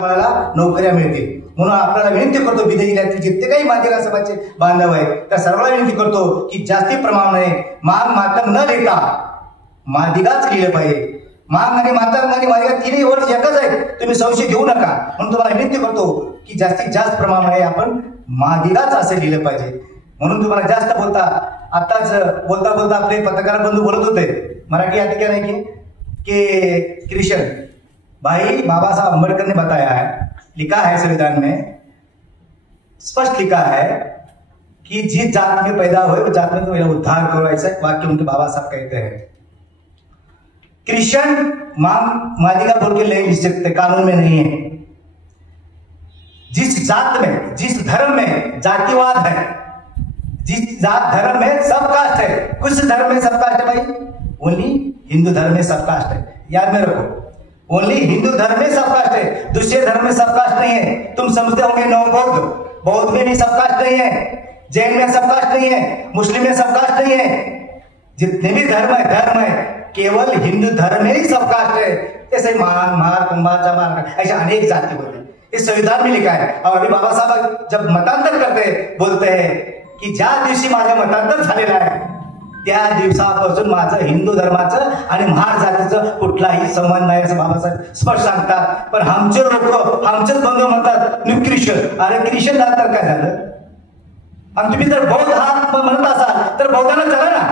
मला नोकऱ्या मिळतील. म्हणून आपल्याला विनंती करतो, विधी इलाक्यातील जितके काही मादिगा समाजाचे बांधव आहेत त्या सर्वांना विनंती करतो की जास्ती प्रमाणाने माग मातंग न लिहिता मादिगाच लिहिलं पाहिजे. माग आणि मातंग आणि मादिगा तिन्ही वर्ड एकच आहेत, तुम्ही संशय घेऊ नका. म्हणून तुम्हाला विनंती करतो की जास्तीत जास्त प्रमाणाने आपण मादिगाच असं लिहिलं पाहिजे. म्हणून तुम्हाला जास्त बोलता, आताच बोलता बोलता आपले पत्रकार बंधू बोलत होते मराठी या ठिकाणी कि कृष्ण भाई बाबा साहब अम्बेडकर ने बताया है, लिखा है संविधान में, स्पष्ट लिखा है कि जिस जात में पैदा हुए वो जात में तो मेरा उद्धार करो, ऐसा वाक्य उनके बाबा साहब कहते हैं. क्रिश्चियन मादिगा बोल के नहीं लिख सकते, कानून में नहीं है. जिस जात में जिस धर्म में जातिवाद है, जिस जात धर्म में सब कास्ट है, कुछ धर्म में सब कास्ट है भाई, ओनली हिंदू धर्म में सब कास्ट है, याद में रखो. ओनली हिंदू धर्म में सब कास्ट है, दूसरे धर्म में सब कास्ट नहीं है. तुम समझते होंगे नौ बौद्ध, बौद्ध में भी सब कास्ट नहीं है, जैन में सब कास्ट नहीं है, मुस्लिम में सब कास्ट नहीं है. जितने भी धर्म है केवल हिंदू धर्म में ही सब कास्ट है. जैसे मार कुंभार चमार ऐसे अनेक जाति होते हैं, इस संविधान में लिखा है. और अभी बाबा साहब जब मतांतर करते बोलते हैं की ज्या दिवशी माझं मतांतर झालेलं आहे त्या दिवसापासून माझं हिंदू धर्माचं आणि महार जातीचं कुठलाही संबंध नाही असं बाबासाहेब स्पष्ट सांगतात. पण आमचे लोक आमचेच बंधू म्हणतात न्यू ख्रिश्चन. अरे ख्रिश्चन झालं तर काय झालं? आणि तुम्ही जर बौद्ध हा म्हणत असाल तर बौद्धांना चला ना,